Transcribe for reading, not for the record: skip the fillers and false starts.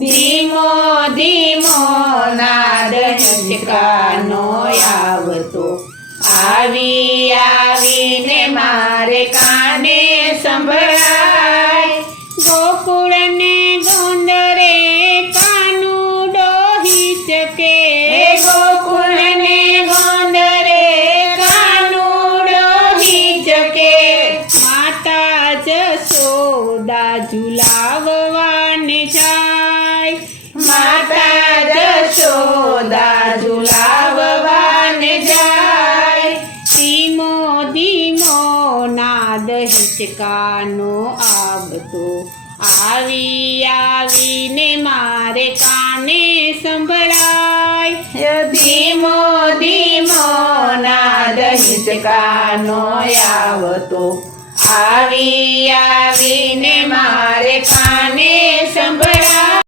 ધીમો ધીમો નાદ હિંચકાનો આવતો, આવી આવીને મારે કાને સંભળાય. ગોકુળને ગોંદરે કાનુડો હિંચકે, ગોકુળને ગોંદરે કાનુડો હિંચકે. માતા જશોદા ઝુલાવવાને જાય, માતા જશોદા ઝુલાવવાને જાય. ધીમો ધીમો નાદ હિંચકાનો આવતો, આવી આવીને મારે કાને સંભળાય. ધીમો ધીમો નાદ હિંચકાનો આવતો, આવી આવીને મારે કાને સંભળાય.